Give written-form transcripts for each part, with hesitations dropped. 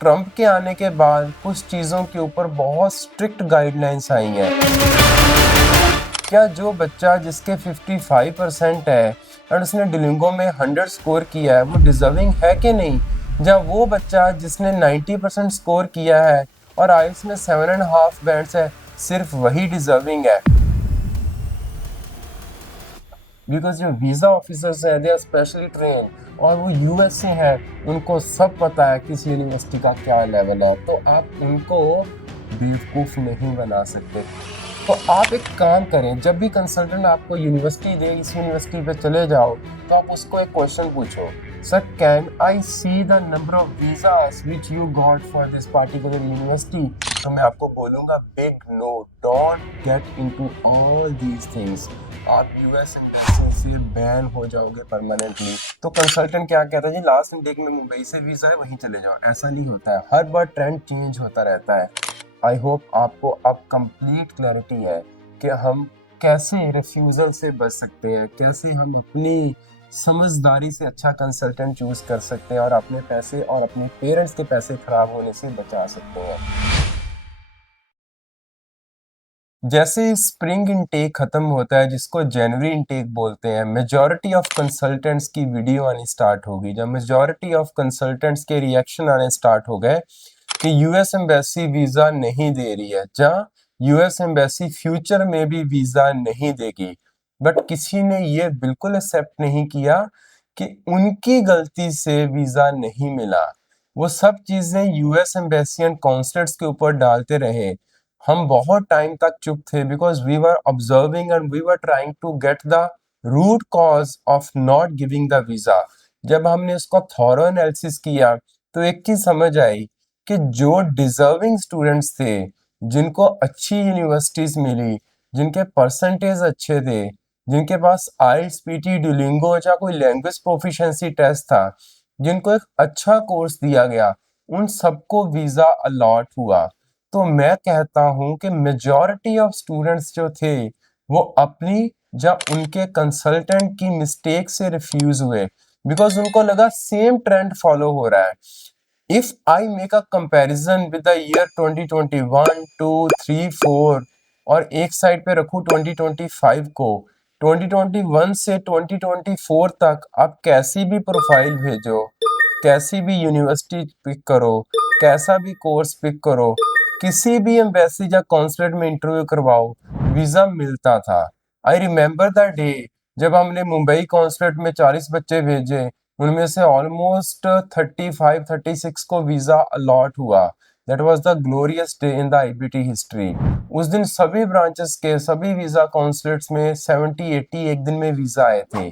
Trump के आने के बाद कुछ चीज़ों के ऊपर बहुत स्ट्रिक्ट गाइडलाइंस आई हैं। क्या जो बच्चा जिसके 55% है और उसने डुओलिंगो में 100 स्कोर किया है वो डिजर्विंग है कि नहीं? या वो बच्चा जिसने 90% स्कोर किया है और आइल्स में 7.5 बैंड्स है, सिर्फ वही डिजर्विंग है? बिकॉज जो वीज़ा ऑफिसर्स हैं दे आर स्पेशली ट्रेन और वो यूएस से हैं, उनको सब पता है किस यूनिवर्सिटी का क्या लेवल है, तो आप उनको बेवकूफ़ नहीं बना सकते। तो आप एक काम करें, जब भी कंसल्टेंट आपको यूनिवर्सिटी दे, इस यूनिवर्सिटी पे चले जाओ, तो आप उसको एक क्वेश्चन पूछो, sir can I see the number of visas which you got for this particular university? तो मैं आपको बोलूँगा big no, don't get into all these things. आप यूएस से बैन हो जाओगे परमानेंटली। तो कंसल्टेंट क्या कहता है जी, लास्ट इंटेक में मुंबई से वीज़ा है वहीं चले जाओ। ऐसा नहीं होता है, हर बार ट्रेंड चेंज होता रहता है। आई होप आपको अब कंप्लीट क्लैरिटी है कि हम कैसे रिफ्यूज़ल से बच सकते हैं, कैसे हम अपनी समझदारी से अच्छा कंसल्टेंट चूज़ कर सकते हैं और अपने पैसे और अपने पेरेंट्स के पैसे खराब होने से बचा सकते हैं। जैसे स्प्रिंग इनटेक खत्म होता है, जिसको जनवरी इनटेक बोलते हैं, मेजॉरिटी ऑफ कंसल्टेंट्स की वीडियो आनी स्टार्ट होगी। जब मेजॉरिटी ऑफ कंसल्टेंट्स के रिएक्शन आने स्टार्ट हो गए कि यूएस एम्बेसी वीज़ा नहीं दे रही है, जहाँ यूएस एम्बेसी फ्यूचर में भी वीज़ा नहीं देगी, बट किसी ने ये बिल्कुल एक्सेप्ट नहीं किया कि उनकी गलती से वीज़ा नहीं मिला। वो सब चीज़ें यूएस एम्बेसी एंड कॉन्सुलेट्स के ऊपर डालते रहे। हम बहुत टाइम तक चुप थे because we were observing and we were trying to get the root cause of not giving the visa. जब हमने उसका थॉरो एनालिसिस किया तो एक चीज समझ आई कि जो डिजर्विंग स्टूडेंट्स थे, जिनको अच्छी यूनिवर्सिटीज मिली, जिनके परसेंटेज अच्छे थे, जिनके पास आइल्स पीटी डुओलिंगो या कोई लैंग्वेज प्रोफिशिएंसी टेस्ट था, जिनको एक अच्छा कोर्स दिया गया, उन सबको वीजा अलॉट हुआ। तो मैं कहता हूं कि मेजॉरिटी ऑफ स्टूडेंट्स जो थे वो अपनी या उनके कंसल्टेंट की मिस्टेक से रिफ्यूज हुए बिकॉज उनको लगा सेम ट्रेंड फॉलो हो रहा है। If I make a comparison with the year 2021 2 3 4 और एक साइड पे रखूं 2025 को, 2021 से 2024 तक आप कैसी भी प्रोफाइल भेजो, कैसी भी यूनिवर्सिटी पिक करो, कैसा भी कोर्स पिक करो, किसी भी एम्बेसी या कॉन्सुलेट में इंटरव्यू करवाओ, वीजा मिलता था। आई रिमेम्बर द डे जब हमने मुंबई कॉन्सुलेट में 40 बच्चे भेजे, उनमें से ऑलमोस्ट 35-36 को वीजा अलॉट हुआ। That was the glorious day in the IBT history. उस दिन सभी ब्रांचेस के सभी वीजा कॉन्सुलेट्स में 70-80 एक दिन में वीजा आए थे।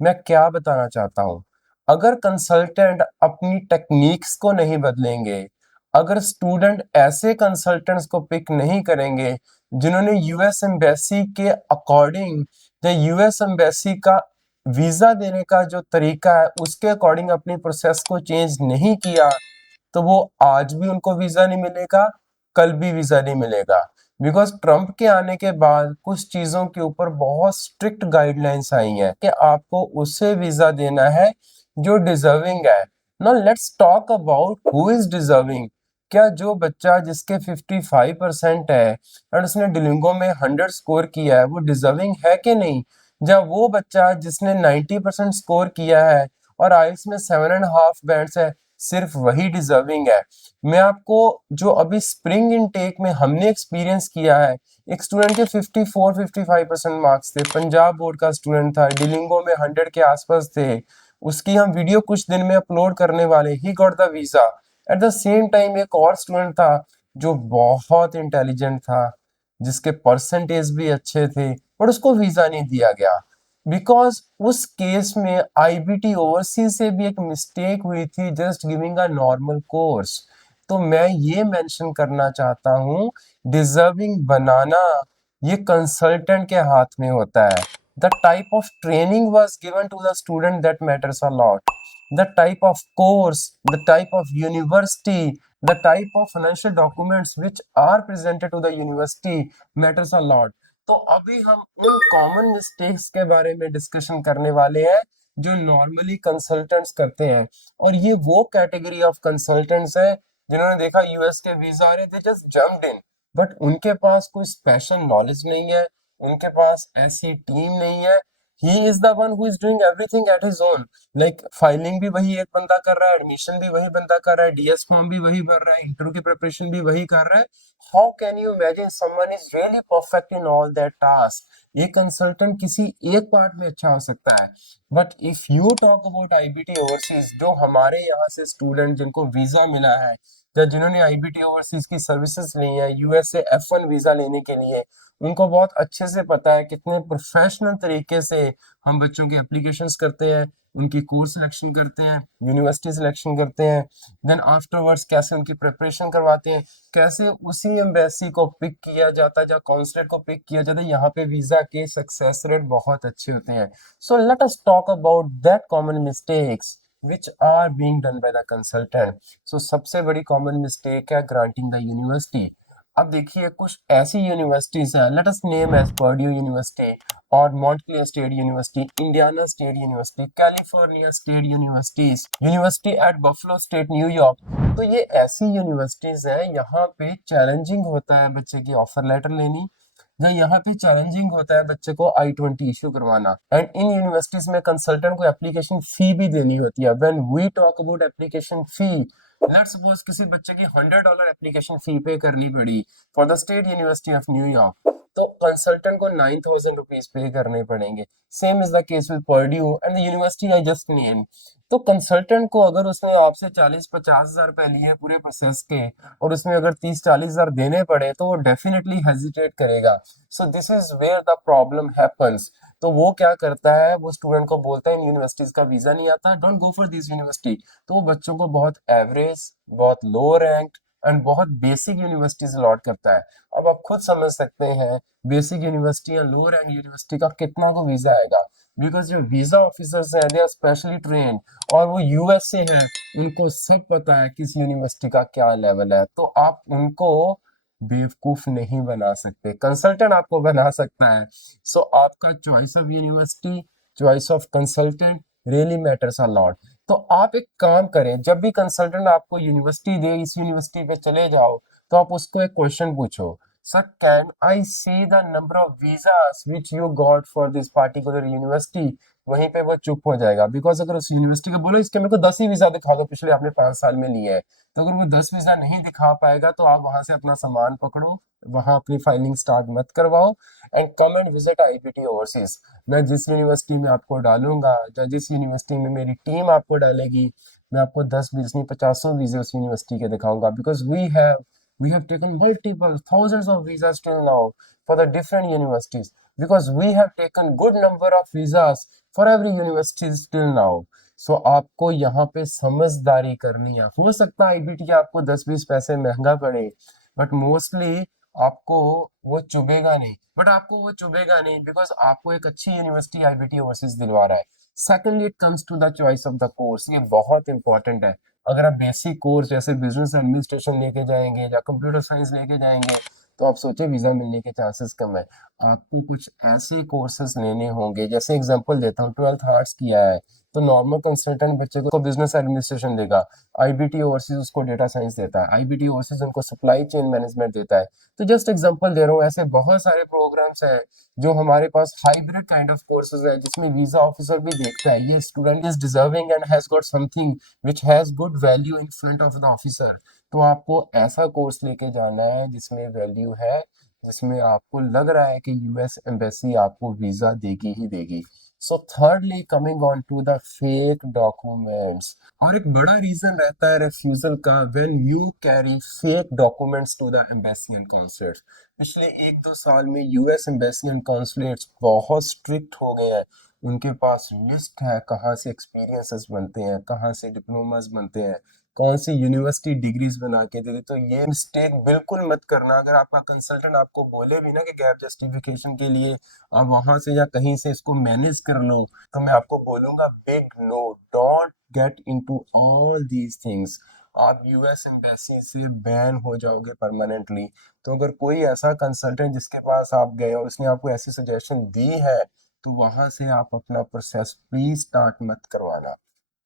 मैं क्या बताना चाहता हूँ, अगर कंसल्टेंट अपनी टेक्निक्स को नहीं बदलेंगे, अगर स्टूडेंट ऐसे कंसल्टेंट्स को पिक नहीं करेंगे जिन्होंने यूएस एम्बेसी के अकॉर्डिंग या यूएस एम्बेसी का वीजा देने का जो तरीका है उसके अकॉर्डिंग अपनी प्रोसेस को चेंज नहीं किया, तो वो आज भी उनको वीजा नहीं मिलेगा, कल भी वीजा नहीं मिलेगा। बिकॉज ट्रम्प के आने के बाद कुछ चीजों के ऊपर बहुत स्ट्रिक्ट गाइडलाइंस आई हैं कि आपको उसे वीजा देना है जो डिजर्विंग है। Now let's talk about who is deserving. क्या जो बच्चा जिसके 55% है और उसने डुओलिंगो में 100 स्कोर किया है वो डिजर्विंग है कि नहीं? या वो बच्चा जिसने 90% स्कोर किया है और आइल्स में 7.5 बैंड्स है, सिर्फ वही डिजर्विंग है? मैं आपको जो अभी स्प्रिंग इनटेक में हमने एक्सपीरियंस किया है, एक स्टूडेंट के 54-55% मार्क्स थे, पंजाब बोर्ड का स्टूडेंट था, डुओलिंगो में 100 के आसपास थे, उसकी हम वीडियो कुछ दिन में अपलोड करने वाले, he got the visa. At the same time एक और स्टूडेंट था जो बहुत इंटेलिजेंट था, जिसके परसेंटेज भी अच्छे थे, बट उसको वीजा नहीं दिया गया बिकॉज उस केस में आईबीटी ओवरसीज से भी एक मिस्टेक हुई थी, just giving a normal course. तो मैं ये मेंशन करना चाहता हूँ, डिजर्विंग बनाना ये कंसल्टेंट के हाथ में होता है। The type of training was given to the student that matters a lot. the type of course, the type of university, the type of financial documents which are presented to the university matters a lot। तो अभी हम उन common mistakes के बारे में discussion करने वाले हैं जो नॉर्मली कंसल्टेंट्स करते हैं, और ये वो कैटेगरी ऑफ कंसल्टेंट्स है जिन्होंने देखा यूएस के वीजा आ रहे थे, जस्ट जम्प्ड इन। बट उनके पास कोई स्पेशल नॉलेज नहीं है, उनके पास ऐसी टीम नहीं है। He is the one who is doing everything at his own. Like filing भी वही एक बंदा कर रहा है, एडमिशन भी वही बंदा कर रहा है, डीएस फॉर्म भी वही भर रहा है, इंटरव्यू की प्रिपरेशन भी वही कर रहा है। How can you imagine someone is really perfect in all that task? एक कंसल्टेंट किसी एक पार्ट में अच्छा हो सकता है। But if you talk about IBT overseas, जो हमारे यहाँ से स्टूडेंट जिनको वीजा मिला है या जिन्होंने आईबीटी ओवरसीज की सर्विसेज ली है यूएसए F1 वीजा लेने के लिए, उनको बहुत अच्छे से पता है कितने प्रोफेशनल तरीके से हम बच्चों की एप्लीकेशंस करते हैं, उनकी कोर्स सिलेक्शन करते हैं, यूनिवर्सिटी सिलेक्शन करते हैं, देन आफ्टरवर्ड्स कैसे उनकी प्रिपरेशन करवाते हैं, कैसे उसी एम्बेसी को पिक किया जाता है या कॉन्सुलेट को पिक किया जाता है। यहाँ पे वीजा के सक्सेस रेट बहुत अच्छे होते हैं। So let us talk about that common mistakes which are being done by the consultant. So सबसे बड़ी कॉमन मिस्टेक है ग्रांटिंग द यूनिवर्सिटी। अब देखिए कुछ ऐसी यूनिवर्सिटीज हैं, let us name as Purdue university और Montclair state university, Indiana state university, California state universities, university at Buffalo state New York. तो ये ऐसी यूनिवर्सिटीज हैं, यहाँ पे चैलेंजिंग होता है बच्चे की ऑफर लेटर लेनी, या यहाँ पे चैलेंजिंग होता है बच्चे को I-20 इश्यू करवाना। एंड इन यूनिवर्सिटीज में कंसल्टेंट को एप्लीकेशन फी भी देनी होती है। When we talk about application fee, let's suppose किसी बच्चे की $100 एप्लीकेशन फी पे करनी पड़ी for the state university of New York, तो कंसल्टेंट को 9,000 रुपीज पे करने पड़ेंगे। Same is the case with Purdue and the university I just name. तो कंसल्टेंट को अगर उसने आपसे 40-50 हजार रुपए लिए पूरे प्रोसेस के, और उसमें अगर 30-40 हजार देने पड़े, तो वो डेफिनेटली हेजिटेट करेगा। So this is where the problem happens. तो वो क्या करता है, वो स्टूडेंट को बोलता है इन यूनिवर्सिटीज का वीजा नहीं आता, don't go for this university. तो वो बच्चों को बहुत एवरेज, बहुत लो रैंक एंड बहुत बेसिक यूनिवर्सिटीज अलॉट करता है। अब आप खुद समझ सकते हैं बेसिक यूनिवर्सिटी या लो रैंक यूनिवर्सिटी का कितना को वीजा आएगा। बिकॉज जो वीजा ऑफिसर्स हैं दे आर स्पेशली ट्रेन, और वो यूएस से हैं, उनको सब पता है किस यूनिवर्सिटी का क्या लेवल है। तो आप उनको बेवकूफ नहीं बना सकते, कंसल्टेंट आपको बना सकता है। सो आपका choice of university, choice of consultant really matters a lot. तो आप एक काम करें, जब भी कंसल्टेंट आपको यूनिवर्सिटी दे, इस यूनिवर्सिटी पे चले जाओ, तो आप उसको एक क्वेश्चन पूछो, sir can I see the number of visas which you got for this particular university. वहीं पे वो चुप हो जाएगा। बिकॉज अगर उस यूनिवर्सिटी को बोलो इसके मेरे को 10 ही वीजा दिखा दो पिछले आपने 5 साल में लिए है, तो अगर वो 10 वीजा नहीं दिखा पाएगा, तो आप वहां से अपना सामान पकड़ो, वहां अपनी फाइलिंग स्टार्ट मत करवाओ, and come and visit IPT overseas. मैं जिस यूनिवर्सिटी में आपको डालूंगा या जिस यूनिवर्सिटी में मेरी टीम आपको डालेगी, मैं आपको 10 बीस नहीं 50 वीजे उस यूनिवर्सिटी के दिखाऊंगा। Because we have taken multiple thousands of visas till now for the different universities, because we have taken good number of visas for every university till now. सो आपको यहाँ पे समझदारी करनी है। हो सकता है आईबीटी आपको 10-20 पैसे महंगा पड़े, बट मोस्टली आपको वो चुभेगा नहीं। बट आपको वो चुभेगा नहीं बिकॉज आपको एक अच्छी यूनिवर्सिटी आईबीटी ओवरसीज दिलवा रहा है। Secondly it comes to the choice of the course, ये बहुत इंपॉर्टेंट है। अगर आप बेसिक कोर्स जैसे बिजनेस एडमिनिस्ट्रेशन लेके जाएंगे या कंप्यूटर साइंस लेके जाएंगे, तो आप सोचे वीजा मिलने के चांसेस कम है। आपको कुछ ऐसे कोर्सेज लेने होंगे, जैसे एग्जांपल देता हूँ, 12th आर्ट्स किया है तो नॉर्मल कंसल्टेंट बच्चे को बिजनेस एडमिनिस्ट्रेशन देगा, आईबीटी ओवरसीज उसको डेटा साइंस देता है, आईबीटी ओवरसीज उनको सप्लाई चेन मैनेजमेंट देता है। तो जस्ट एग्जांपल दे रहा हूँ, ऐसे बहुत सारे प्रोग्राम्स हैं जो हमारे पास हाइब्रिड काइंड ऑफ कोर्सेज है, जिसमें वीजा ऑफिसर भी देखता है ये student is deserving and has got something which has good value in front of the officer। तो आपको ऐसा कोर्स लेके जाना है जिसमें वैल्यू है, जिसमें आपको लग रहा है कि यूएस एम्बेसी आपको वीजा देगी ही देगी। So thirdly coming on to the fake documents, और एक बड़ा रीजन रहता है रेफ्यूजल का, when you carry fake documents to the embassy and consulates. पिछले 1-2 साल में यूएस एम्बेसी एंड कॉन्सुलेट्स बहुत स्ट्रिक्ट हो गए हैं। उनके पास लिस्ट है कहाँ से एक्सपीरियंसेस बनते हैं, कहाँ से डिप्लोमास बनते हैं, कौन सी यूनिवर्सिटी डिग्रीज बना के देती। तो ये मिस्टेक बिल्कुल मत करना। अगर आपका कंसल्टेंट आपको बोले भी ना कि गैप जस्टिफिकेशन के लिए आप वहां से या कहीं से इसको मैनेज कर लो, तो मैं आपको बोलूंगा big no, don't get into all these things. आप यूएस एम्बेसी से बैन हो जाओगे परमानेंटली। तो अगर कोई ऐसा कंसल्टेंट जिसके पास आप गए और उसने आपको ऐसी सजेशन दी है, तो वहां से आप अपना प्रोसेस प्लीज स्टार्ट मत करवाना।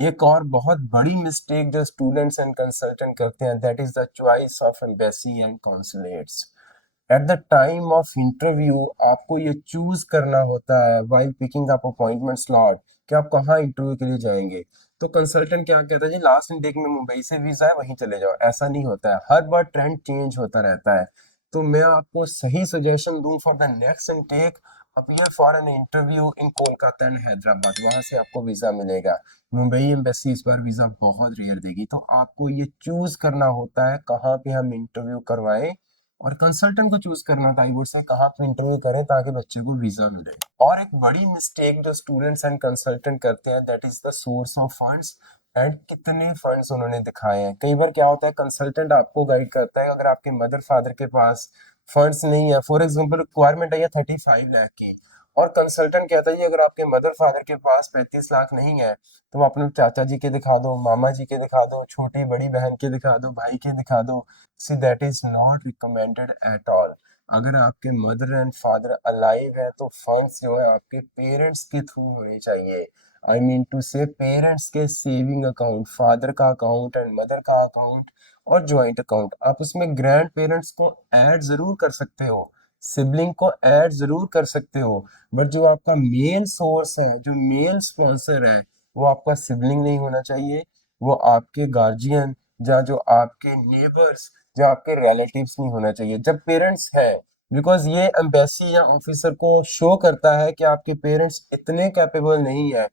एक और बहुत बड़ी मिस्टेक जो स्टूडेंट्स एंड कंसल्टेंट करते हैं, that is the choice of embassy and consulates. At the time of interview आपको ये चूज करना होता है while picking up appointment slot कि आप कहाँ इंटरव्यू के लिए जाएंगे। तो कंसल्टेंट क्या कहता है जी, लास्ट इनटेक में मुंबई से वीजा है वहीं चले जाओ। ऐसा नहीं होता है, हर बार ट्रेंड चेंज होता रहता है। तो मैं आपको सही सजेशन दूं for the next intake, appear for an interview in Kolkata and Hyderabad, वहां से आपको वीजा मिलेगा। मुंबई एम्बेसी इस बार वीजा बहुत रेयर देगी। तो आपको ये चूज करना होता है कहाँ पे हम इंटरव्यू करवाएं, और कंसल्टेंट को चूज करना था, आई वुड से कहाँ पे इंटरव्यू करें ताकि बच्चे को वीजा मिले। और एक बड़ी मिस्टेक जो स्टूडेंट्स एंड कंसल्टेंट करते हैं, that is the source of funds and कितने फंड्स उन्होंने दिखाए हैं। कई बार क्या होता है, कंसल्टेंट आपको गाइड करता है, अगर आपके मदर फादर के पास फंड्स नहीं है, फॉर एग्जाम्पल रिक्वायरमेंट है 35 लाख की, और कंसल्टेंट कहता है जी अगर आपके मदर फादर के पास 35 लाख नहीं है तो अपने चाचा जी के दिखा दो, मामा जी के दिखा दो, छोटी बड़ी बहन के दिखा दो, भाई के दिखा दो। See that is not recommended at all. अगर आपके मदर एंड फादर अलाइव है तो फंड्स जो है आपके पेरेंट्स के थ्रू होने चाहिए। आई मीन टू से पेरेंट्स के सेविंग अकाउंट, फादर का अकाउंट एंड मदर का अकाउंट और ज्वाइंट अकाउंट। आप उसमें ग्रैंड पेरेंट्स को ऐड जरूर कर सकते हो, सिबलिंग को ऐड जरूर कर सकते हो, बट जो आपका मेन सोर्स है, जो मेन स्पॉन्सर है, वो आपका सिबलिंग नहीं होना चाहिए, वो आपके गार्जियन या जो आपके नेबर्स, जो आपके रिलेटिव्स नहीं होना चाहिए जब पेरेंट्स है। बिकॉज ये एम्बेसी या ऑफिसर को शो करता है कि आपके पेरेंट्स इतने कैपेबल नहीं है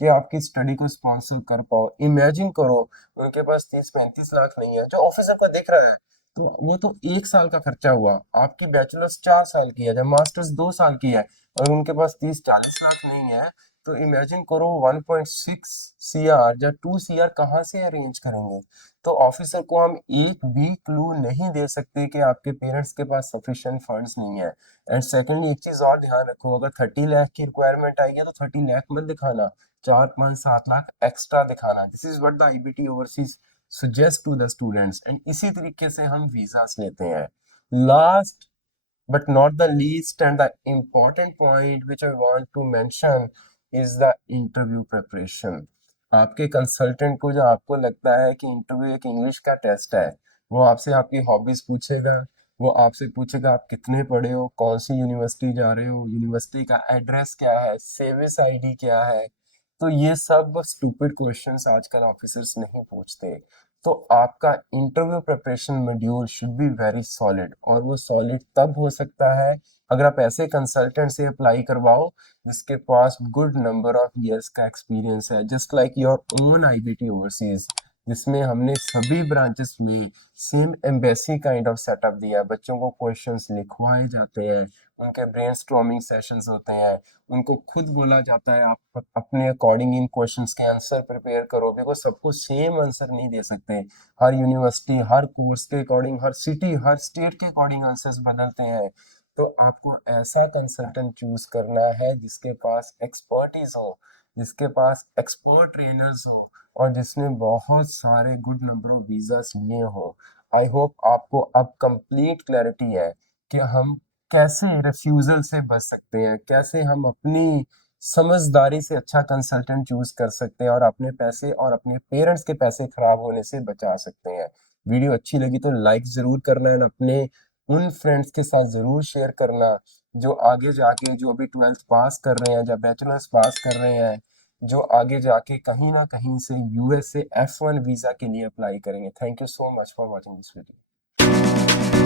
कि आपकी स्टडी को स्पॉन्सर कर पाओ। इमेजिन करो उनके पास 30-35 लाख नहीं है, जो ऑफिसर को दिख रहा है तो वो तो 1 साल का खर्चा हुआ। आपकी बैचलर्स 4 साल की है, जब मास्टर्स 2 साल की है, और उनके पास 30-40 लाख नहीं है, तो इमेजिन करो 1.6 CR या 2 CR कहाँ से अरेंज करेंगे। तो ऑफिसर को हम एक भी क्लू नहीं दे सकते कि आपके पेरेंट्स के पास सफिशिएंट फंड्स नहीं है। एंड सेकेंडली एक चीज और ध्यान रखो, अगर 30 लाख की रिक्वायरमेंट आई है तो 30 लाख मत दिखाना, 4-5-7 लाख एक्स्ट्रा दिखाना। This is what the IBT overseas suggest to the students, and इसी तरीके से हम वीजास लेते हैं। Last but not the least and the important point which I want to mention is the interview preparation। आपके consultant को जो आपको लगता है कि इंटरव्यू एक इंग्लिश का टेस्ट है, वो आपसे आपकी हॉबीज पूछेगा, वो आपसे पूछेगा आप कितने पढ़े हो, कौन सी यूनिवर्सिटी जा रहे हो, यूनिवर्सिटी का एड्रेस क्या है, सर्विस आईडी क्या है। तो ये सब स्टूपिड क्वेश्चंस आजकल ऑफिसर्स नहीं पूछते। तो आपका interview preparation module should be very solid, और वो सॉलिड तब हो सकता है अगर आप ऐसे कंसल्टेंट से अप्लाई करवाओ जिसके पास गुड नंबर ऑफ इयर्स का एक्सपीरियंस है, just like your own IBT overseas, जिसमें हमने सभी ब्रांचेस में same embassy kind of setup दिया है। बच्चों को क्वेश्चंस लिखवाए जाते हैं, उनके ब्रेनस्टॉर्मिंग सेशंस होते हैं, उनको खुद बोला जाता है आप अपने अकॉर्डिंग इन क्वेश्चंस के आंसर प्रिपेयर करो, बिकॉज सबको सेम आंसर नहीं दे सकते। हर यूनिवर्सिटी, हर कोर्स के अकॉर्डिंग, हर सिटी, हर स्टेट के अकॉर्डिंग आंसर्स बदलते हैं। तो आपको ऐसा कंसल्टेंट चूज करना है जिसके पास एक्सपर्टीज हो, जिसके पास एक्सपर्ट ट्रेनर्स हो, और जिसने बहुत सारे गुड नंबर ऑफ वीजास लिए हो। आई होप आपको अब कंप्लीट क्लैरिटी है कि हम कैसे रिफ्यूजल से बच सकते हैं, कैसे हम अपनी समझदारी से अच्छा कंसल्टेंट चूज कर सकते हैं और अपने पैसे और अपने पेरेंट्स के पैसे खराब होने से बचा सकते हैं। वीडियो अच्छी लगी तो लाइक जरूर करना है, अपने उन फ्रेंड्स के साथ जरूर शेयर करना जो आगे जाके, जो अभी 12th पास कर रहे हैं या बैचलर्स पास कर रहे हैं, जो आगे जाके कहीं ना कहीं से यूएस से F1 वीजा के लिए अप्लाई करेंगे। Thank you so much for watching this video.